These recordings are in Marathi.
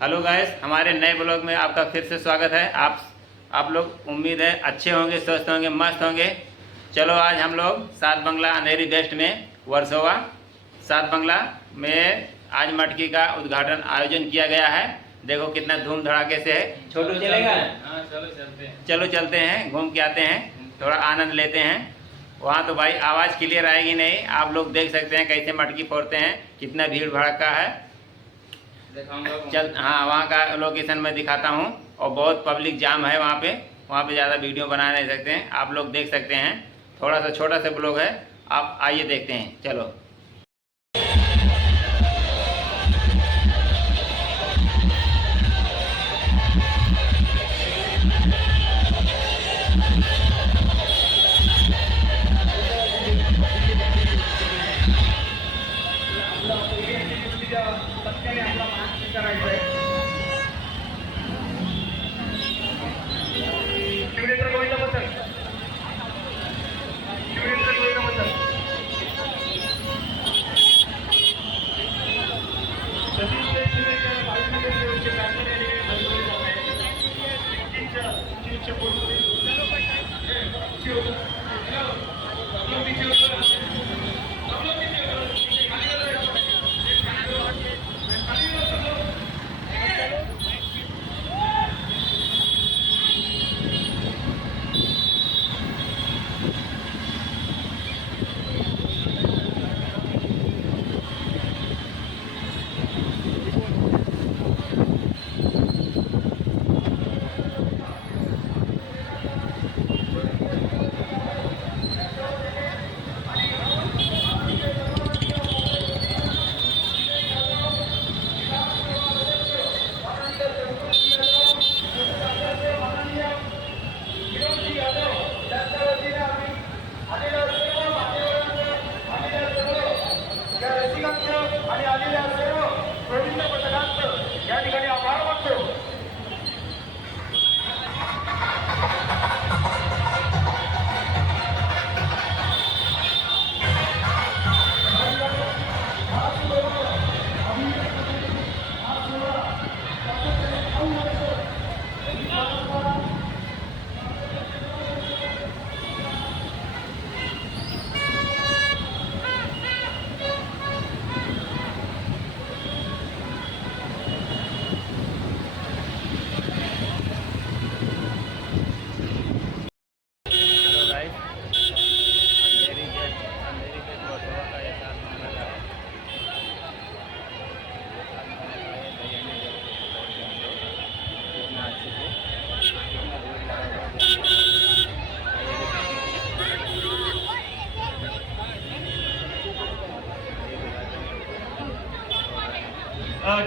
हेलो गाइस, हमारे नए ब्लॉग में आपका फिर से स्वागत है। आप लोग उम्मीद है अच्छे होंगे, स्वस्थ होंगे, मस्त होंगे। चलो आज हम लोग सात बंगला अंधेरी वेस्ट में वर्सोवा सात बंगला में आज मटकी का उद्घाटन आयोजन किया गया है। देखो कितना धूम धड़ाके से है। छोटू चलेगा? हाँ चलो चलते हैं, घूम के आते हैं, थोड़ा आनंद लेते हैं। वहाँ तो भाई आवाज़ क्लियर आएगी नहीं, आप लोग देख सकते हैं कैसे मटकी फोड़ते हैं, कितना भीड़ भड़का है। चल हाँ, वहाँ का लोकेशन मैं दिखाता हूँ और बहुत पब्लिक जाम है वहाँ पे ज़्यादा वीडियो बना नहीं सकते हैं, आप लोग देख सकते हैं। थोड़ा सा छोटा सा ब्लॉग है, आप आइए देखते हैं। चलो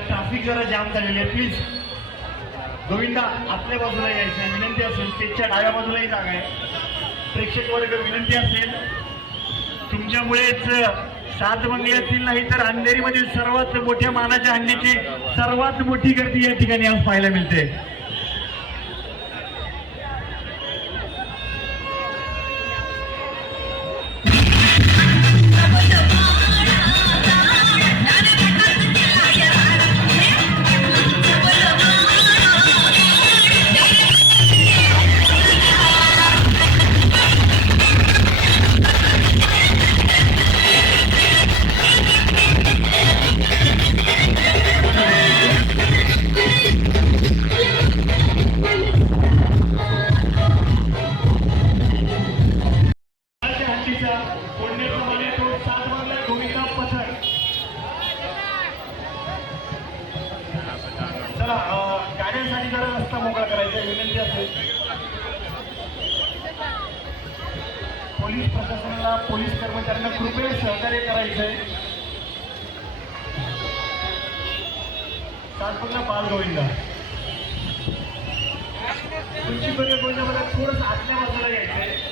ट्रॅफिक जरा जाम झालेली आहे, प्लीज गोविंदा आपल्या बाजूला यायचं विनंती असेल, स्टेजच्या डाव्या बाजूलाही जागा आहे। प्रेक्षक वर्ग विनंती असेल, तुमच्यामुळेच सात बंगल्यातील नाही तर अंधेरीमधील सर्वात मोठ्या मानाच्या हंडीची सर्वात मोठी गर्दी या ठिकाणी आज पाहायला मिळते। गाड्यांसाठी जरा रस्ता मोकळा करायचा विनंती असेल। पोलीस प्रशासनाला, पोलीस कर्मचाऱ्यांना कृपया सहकार्य करायचंय। सात बंगला बाल गोविंदा तुमची बरे गोविंदा मला थोडंसं आतल्या बाजूला यायचंय।